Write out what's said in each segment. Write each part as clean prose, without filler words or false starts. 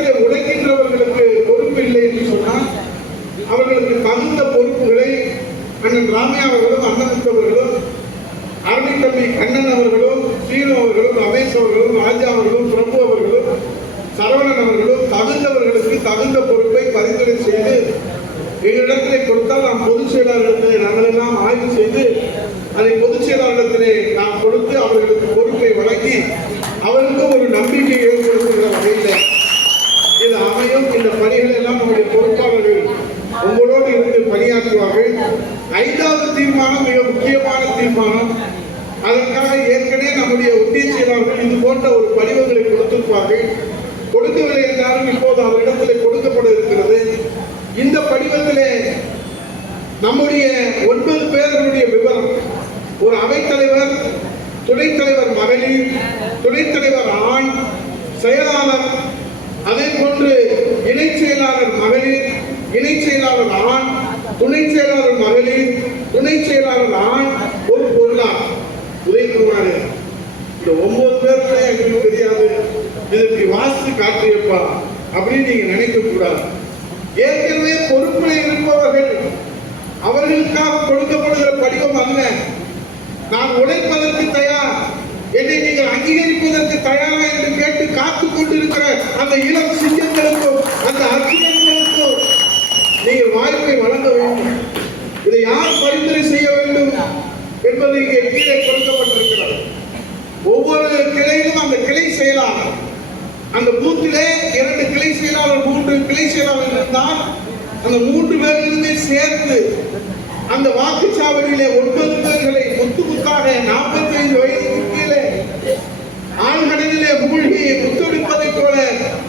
இடத்திலே உழைக்கின்றவர்களுக்கு பொறுப்பு இல்லை என்று சொன்னால் அவர்களுக்கு தகுந்த பொறுப்புகளை அண்ணன் ராமையா அவர்களும் அண்ணனுத்தவர்களும் அருமை தம்பி கண்ணன் அவர்களும் சீனு அவர்களும் ரமேஷ் அவர்களும் ராஜா அவர்களும் பிரபு அவர்களும் சரவணன் அவர்களும் தகுந்தவர்களுக்கு தகுந்த பொறுப்பை பரிந்துரை செய்து எங்களிடத்திலே கொடுத்தால் நாம் பொதுச் செயலாளர்களை நாங்கள் எல்லாம் ஆய்வு செய்து அதை பொதுச் செயலாளரிடத்திலே நாம் கொடுத்து அவர்களுக்கு பொறுப்பை வழங்கி அவருக்கும் ஒரு நம்பிக்கை ஏற்படுத்துகிற வகையில் இது அமையும். இந்த பணிகள் எல்லாம் நம்முடைய பொறுப்பாளர்கள் உங்களோடு இருந்து பணியாற்றுவார்கள். 5வது தீர்மானம் மிக முக்கியமான தீர்மானம். அதற்காக ஏற்கனவே நம்முடைய ஒன்றிய செயலாளர்கள் இது போன்ற ஒரு படிவங்களை கொடுத்திருப்பார்கள். கொடுக்கவில்லை என்றாலும் இப்போது அவரிடத்தில் கொடுக்கப்பட இருக்கிறது. இந்த படிவத்திலே நம்முடைய 9 பேர்களுடைய விவரம், ஒரு அவைத்தலைவர், துணைத் தலைவர் மகளிர், துணைத் தலைவர் ஆண், செயலாளர், அதே போன்று இணை செயலாளர் மகளிர், இணை செயலாளர் ஆண், துணை செயலாளர் மகளிர், துணை செயலாளர் ஆண், ஒரு பொருளாளர் உதயகுமார். இந்த 9 பேர்களே எங்களுக்கு தெரியாது, இதற்கு வாஸ்து காட்டியப்பா அப்படின்னு நீங்க நினைக்க கூடாது. ஏற்கனவே பொறுப்பில் இருப்பவர்கள் அவர்களுக்காக கொடுக்கப்படுகிற படிவம் அல்ல. நான் உழைப்பதற்கு தயார், என்னை நீங்கள் அங்கீகரிப்பதற்கு தயாரா என்று கேட்டு காத்துக் கொண்டிருக்கிற அந்த இளம் சிங்கங்களுக்கும் அந்த அர்ஜுனங்களுக்கும் நீங்கள் வாய்ப்பை வழங்க வேண்டும். இதை யார் பரிந்துரை செய்ய வேண்டும் என்பது இங்கே கீழே கொடுக்கப்பட்டிருக்கிறது. ஒவ்வொரு கிளையிலும் அந்த கிளை செயலாளர், அந்த பூத்திலே 2 கிளை செயலாளர் 3 கிளை செயலாளர் இருந்தால் அந்த 3 பேர்களுமே சேர்த்து அந்த வாக்குச்சாவடியிலே 9 பேர்களை முத்து முத்தாக 45 வயதுக்கு கீழே ஆழ்கடலிலே மூழ்கி முத்தெடுப்பதை போல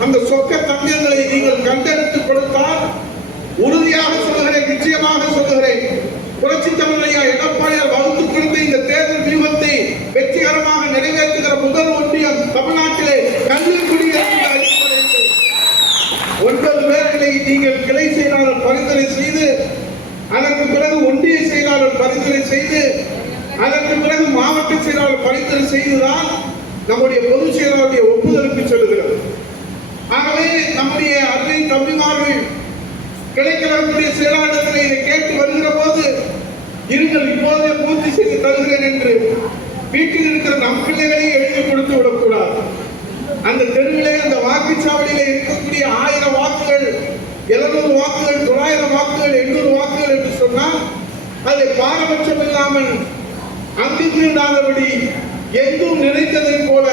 அந்த சொக்க தங்கங்களை நீங்கள் கண்டெடுத்து கொடுத்தால் உறுதியாக சொல்லுகிறேன், நிச்சயமாக சொல்லுகிறேன், புரட்சி தமிழையா எடப்பாடியார் வகுத்து கொடுத்த இந்த தேர்தல் வியூகத்தை வெற்றிகரமாக நிறைவேற்றுகிற முதல் ஒன்றியம் தமிழ்நாட்டிலே கல்விக்குடிய 9 பேர்களை நீங்கள் கிளை செயலாளர் பரிந்துரை செய்து, அதற்கு பிறகு ஒன்றிய செயலாளர் பரிந்துரை செய்து, அதற்கு பிறகு மாவட்ட செயலாளர் பரிந்துரை செய்துதான் நம்முடைய பொதுச் செயலாளருடைய ஒப்புதலுக்கு செல்லுகிறது. ஆகவே நம்முடைய அன்னை தம்பிமார்கள் கிளைக்கழகத்துடைய செயலாளர்களை இதை கேட்டு வருகிற போது இருங்கள் இப்போதே பூர்த்தி செய்து தருகிறேன் என்று வீட்டில் இருக்கிற நம் பிள்ளைகளை எழுதி கொடுத்து விடக்கூடாது. அந்த தெருவிலே அந்த வாக்குச்சாவடியிலே இருக்கக்கூடிய 1000 வாக்குகள், 700 வாக்குகள், 900 வாக்குகள், 800 வாக்குகள் என்று சொன்னால் அதை பாரபட்சம் இல்லாமல் அங்கிருந்தாதபடி எங்கும் நினைத்ததை போல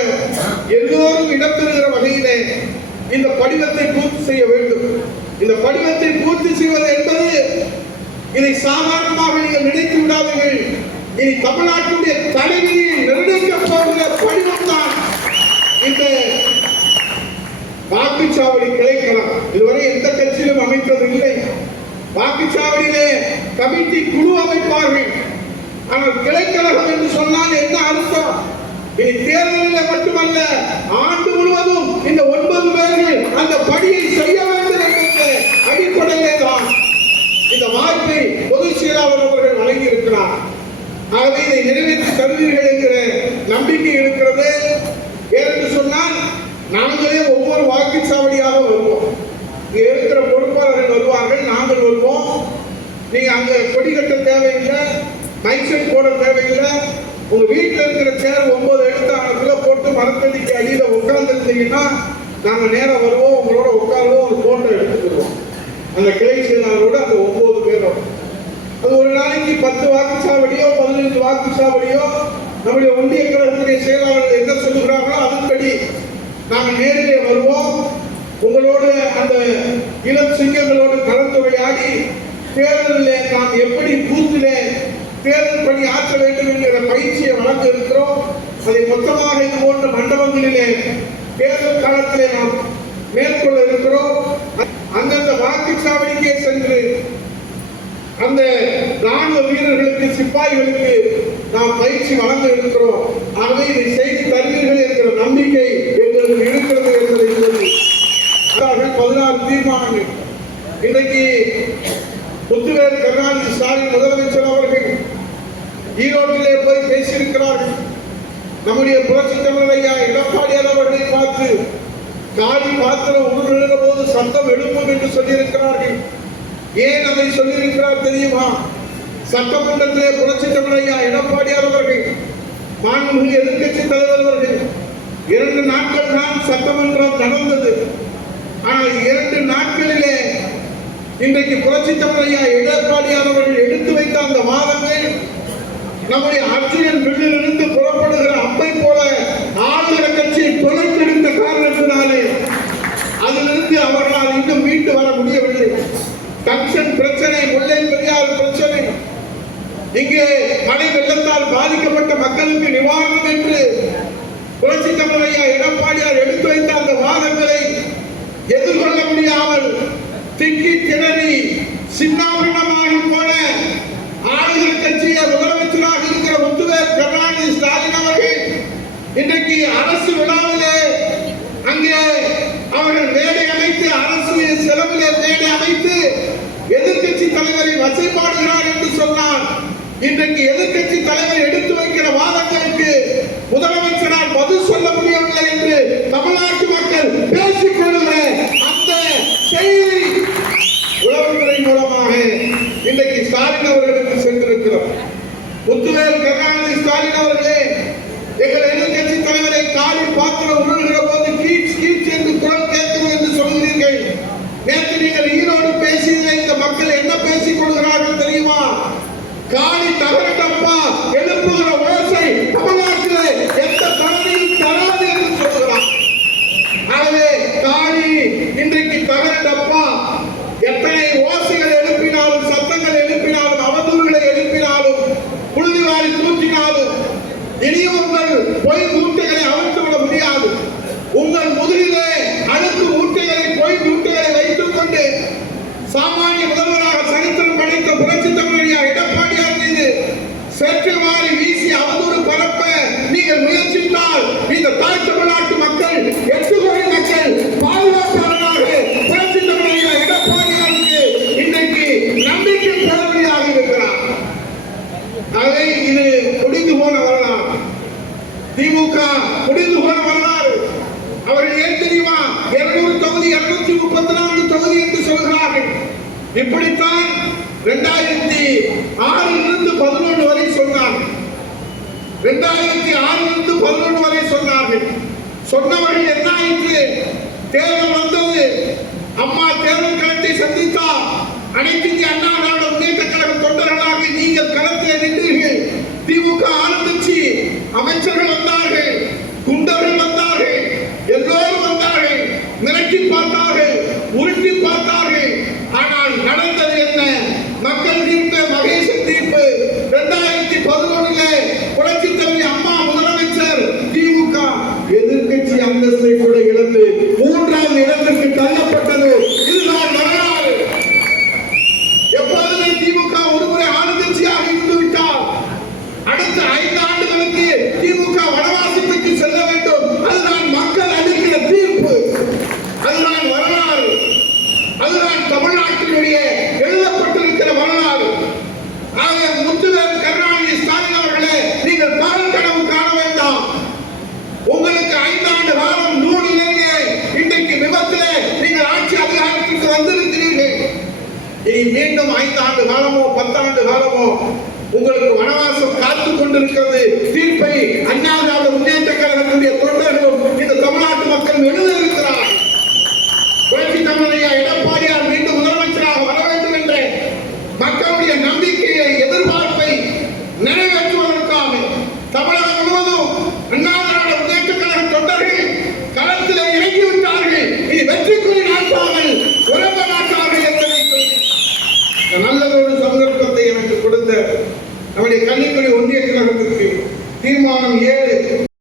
எல்லோரும் இடம்பெறுகிற வகையிலே இந்த படிவத்தை பூர்த்தி செய்ய வேண்டும். இந்த படிவத்தை பூர்த்தி செய்வது என்பது இதை சாதாரணமாக நீங்கள் நினைத்து விடாதீர்கள். இனி தமிழ்நாட்டுடைய தலைவியை நிர்ணயிக்க போகிற படிவம் தான் இந்த வாக்குச்சாவடி கிளைக்கழகம். இதுவரை எந்த கட்சியிலும் அமைத்தது இல்லை. வாக்குச்சாவடியிலே கமிட்டி குழு அமைப்பார்கள். ஆனால் கிளைக்கழகம் என்று சொன்னால் என்ன அர்த்தம்? இனி தேர்தலில் மட்டுமல்ல, ஆண்டு முழுவதும் இந்த 9 பேர்கள் அந்த படியை செய்ய வேண்டும் என்ற அடிப்படையிலே தான் இந்த வாய்ப்பை பொதுச் செயலாளர் அவர்கள் வழங்கி இருக்கிறார். ஆகவே இதை நிறைவேற்றி தருவீர்கள் என்கிற நம்பிக்கை இருக்கிறது. ஏனென்று சொன்னால் நாங்களே ஒவ்வொரு வாக்குச்சாவடியாக வருவோம். இங்கே இருக்கிற பொறுப்பாளர்கள் வருவார்கள், நாங்கள் வருவோம். நீங்க அங்க கொடி கட்ட தேவையில்லை, மைக் செட் போட தேவையில்லை. உங்க வீட்டில் இருக்கிற சேர் 9 எடுத்து அதுக்குள்ள போட்டு மரத்தடிக்கு அடியில உட்கார்ந்துருந்தீங்கன்னா நாங்க நேரம் வருவோம், உங்களோட உட்காருவோம், ஒரு போட்டோ எடுத்துக்கிடுவோம். அந்த கிளை செயலாளரோட அந்த 9 பேரோட அது ஒரு நாளைக்கு 10 வாக்குச்சாவடியோ 15 வாக்குச்சாவடியோ நம்முடைய ஒன்றிய கழகத்துடைய செயலாளர்கள் என்ன சொல்லுகிறார்களோ அதன்படி நாங்கள் நேரிலே வருவோம். உங்களோடு அந்த இளம் சிங்கங்களோடு கலந்துரையாடி தேர்தலில் நாம் எப்படி பூத்திலே தேர்தல் பணி ஆற்ற வேண்டும் என்கிற பயிற்சியை வழங்க இருக்கிறோம். அதை மொத்தமாக இது போன்ற மண்டபங்களிலே தேர்தல் காலத்திலே நாம் மேற்கொள்ள இருக்கிறோம். அந்தந்த வாக்குச்சாவடிக்கே சென்று அந்த ராணுவ வீரர்களுக்கு, சிப்பாய்களுக்கு நாம் பயிற்சி வழங்க இருக்கிறோம். ஆகவே இதை செய்து தருவீர்கள் என்கிற நம்பிக்கை எங்களுக்கு இருக்கிறது என்பதை சொல்லி 16 தீர்மானங்கள் இன்றைக்கு முத்துவேல் கருணாநிதி ஸ்டாலின் முதலமைச்சர் அவர்கள் ஈரோட்டிலே போய் பேசியிருக்கிறார்கள். நம்முடைய புரட்சி தமிழர் ஐயா எடப்பாடியார் அவர்களை பார்த்து காலி பாத்திரம் உருளுகிற எதை சொல்லியிருக்கிறார் தெரியுமா? சட்டமன்றத்திலே புரட்சித் தமிழர் ஐயா எடப்பாடியார் அவர்கள், மாண்புமிகு எதிர்க்கட்சி தலைவர் அவர்கள் 2 நாட்கள் தான் சட்டமன்றம் நடந்தது. ஆனால் 2 நாட்களிலே இன்றைக்கு புரட்சித் தமிழர் ஐயா எடப்பாடியார் அவர்கள் எடுத்து வைத்த அந்த வாதங்கள் நம்முடைய அர்ஜுனன் வில்லிலிருந்து புறப்படுகிற அம்பை போல ஆளுகிற கட்சியை தொலைத்தெடுத்த காரணத்தினாலே அதிலிருந்து அவர்களால் இன்னும் மீண்டு வர முடியவில்லை. டங்ஷன் பிரச்சனை, முல்லை பெரியாறு பிரச்சனை, இங்கே மழை வெள்ளத்தால் பாதிக்கப்பட்ட மக்களுக்கு நிவாரணம் என்று புரட்சித் தமிழர் ஐயா எடப்பாடியார் எடுத்து வைத்த அந்த வாதங்களை எதிர்கொள்ள முடியாமல் திக்கி திணறி சின்னாபின்னமாகி போன ஆளுகிற கட்சியை முதலமைச்சராக இருக்கிற முத்துவேல் கருணாநிதி ஸ்டாலின் அவர்கள் இன்றைக்கு அரசு விழாவிலே அங்கே அவர்கள் மேடை அமைத்து, அரசு செலவிலே மேடை அமைத்து எதிர்கட்சி தலைவரை வசைபாடுகிறார் என்று சொன்னார். இன்றைக்கு எதிர்கட்சி தலைவர் எடுத்து வைக்கிற வாதங்களுக்கு முதலமைச்சரால் பதில் சொல்ல முடியவில்லை என்று தமிழ்நாட்டு மக்கள் பேசிக் கொள்கிற அந்த செய்தி உளவுத்துறை மூலமாக இன்றைக்கு ஸ்டாலின் அவர்களுக்கு சென்றிருக்கிறோம். முத்துவேல் கருணாநிதி ஸ்டாலின் அவர்களே, எங்கள் எதிர்கட்சி தலைவரை காலில் பாத்திரம் உருள்கிற போது கீச் கீச் என்று குரல் கேட்கும் என்று சொல்கிறீர்கள். நேற்று நீங்கள் ஈரோடு பேசிய இந்த மக்கள் என்ன பேசிக் கொள்கிறார்கள் தெரியுமா? காலி தகரட்டப்பா எழுப்புகிற ஓசை தமிழ்நாட்டிலே எந்த தரணியும் தராது என்று சொல்கிறார். ஆகவே காலி இன்றைக்கு தகரட்டப்பா எத்தனை ஓசைகள் எழுப்பினாலும், சத்தங்கள் எழுப்பினாலும், அவதூறுகளை எழுப்பினாலும், புழுதிவாரி தூற்றினாலும் இனியும் உங்கள் பொய் மூட்டைகளை அவிழ்த்து விட முடியாது. உங்கள் முதுகிலே அழுக்கு மூட்டைகளை, பொய் மூட்டைகளை வைத்துக் கொண்டு சாமானிய முதல்வராக சரித்திரம் படைத்த புரட்சித் தமிழர் ஐயா எடப்பாடியார் மீது செற்று மாறி வீசி அவதூறு பரப்ப நீங்கள் முயற்சித்தால் இந்த தாய் தமிழ்நாட்டு மக்கள் 8 கோடி மக்கள் பாதுகாப்பாளராக புரட்சித் தமிழர் ஐயா எடப்பாடியாருக்கு இன்றைக்கு நம்பிக்கை பெறுவதாக இருக்கிறார். ஆகவே இது முடிந்து போன வரலாறு, திமுக முடிந்து போன வரலாறு. அவர்கள் ஏன் தெரியுமா 200 தொகுதி 234 தொகுதி என்று சொல்கிறார்கள். இப்படித்தான் 2006 11 வரை சொன்னார்கள். 2006 11 வரை சொன்னார்கள். சொன்னவர்கள் என்ன ஆயிற்று? தேர்தல் வந்தது. அம்மா தேர்தல் களத்தை சந்தித்தார். அனைத்து இந்திய அண்ணா திராவிட முன்னேற்ற கழக தொண்டர்களாக நீங்கள் களத்தில் நின்றீர்கள். திமுக ஆரம்பிச்சு அமைச்சர்கள் வந்தார்கள், குண்டர்கள் வந்தார்கள், எல்லோரும் வந்தார்கள், மிரட்டி பார்த்தார்கள், உருட்டி பார்த்தார்கள். ஆனால் நடந்தது என்ன? மக்கள் தீர்ப்பு, மகேசன் தீர்ப்பு. 2011 புரட்சித் தலைவி அம்மா முதலமைச்சர், திமுக எதிர்கட்சி அந்தஸ்தை கூட இழந்து 3வது இடத்திற்கு தள்ளப்பட்டது. இதுதான் வரலாறு. எப்பொழுதுமே திமுக ஒருமுறை ஆளுங்கட்சியாக இருந்து விட்டால் அடுத்த 5 ஆண்டுகளுக்கு திமுக வனவாசத்துக்கு செல்ல வேண்டும். அதுதான் மக்கள் அளிக்கிற தீர்ப்பு, அதுதான் வரலாறு, அதுதான் தமிழ்நாட்டினுடைய எழுதப்பட்டிருக்கிற வரலாறு. ஆக முத்துவேல் கருணாநிதி ஸ்டாலின் அவர்களே, நீங்கள் பகல் கனவு காண வேண்டாம். உங்களுக்கு 5 ஆண்டு காலம் நூலிலேயே இன்றைக்கு விபத்திலே நீங்கள் ஆட்சி அதிகாரத்திற்கு வந்திருக்கிறீர்கள். இனி மீண்டும் 5 ஆண்டு காலமோ 10 ஆண்டு காலமோ உங்களுக்கு வனவாசம் காத்துக் கொண்டிருக்கிறது. தீர்ப்பை அண்ணா திராவிட முன்னேற்ற கழகத்தினுடைய தொண்டர்களும் இந்த தமிழ்நாட்டு மக்கள் எழுத இருக்கிறார். புரட்சித் தமிழர் ஐயா எடப்பாடியார் மீண்டும் முதலமைச்சராக வர வேண்டும் என்ற மக்களுடைய நம்பிக்கையை, எதிர்பார்ப்பை நிறைவேற்றுவதற்காக தமிழகம் முழுவதும் அண்ணா திராவிட முன்னேற்ற கழக தொண்டர்கள் களத்திலே இறங்கிவிட்டார்கள். இது வெற்றிக்குறி நாட்டாமல் உறங்க நாட்டார்கள் என்பதை சொல்லி நல்லதொரு சந்தர்ப்பத்தை எனக்கு கொடுத்த நம்முடைய கன்னிக்குடி ஒன்றிய கழகத்திற்கு தீர்மானம் 7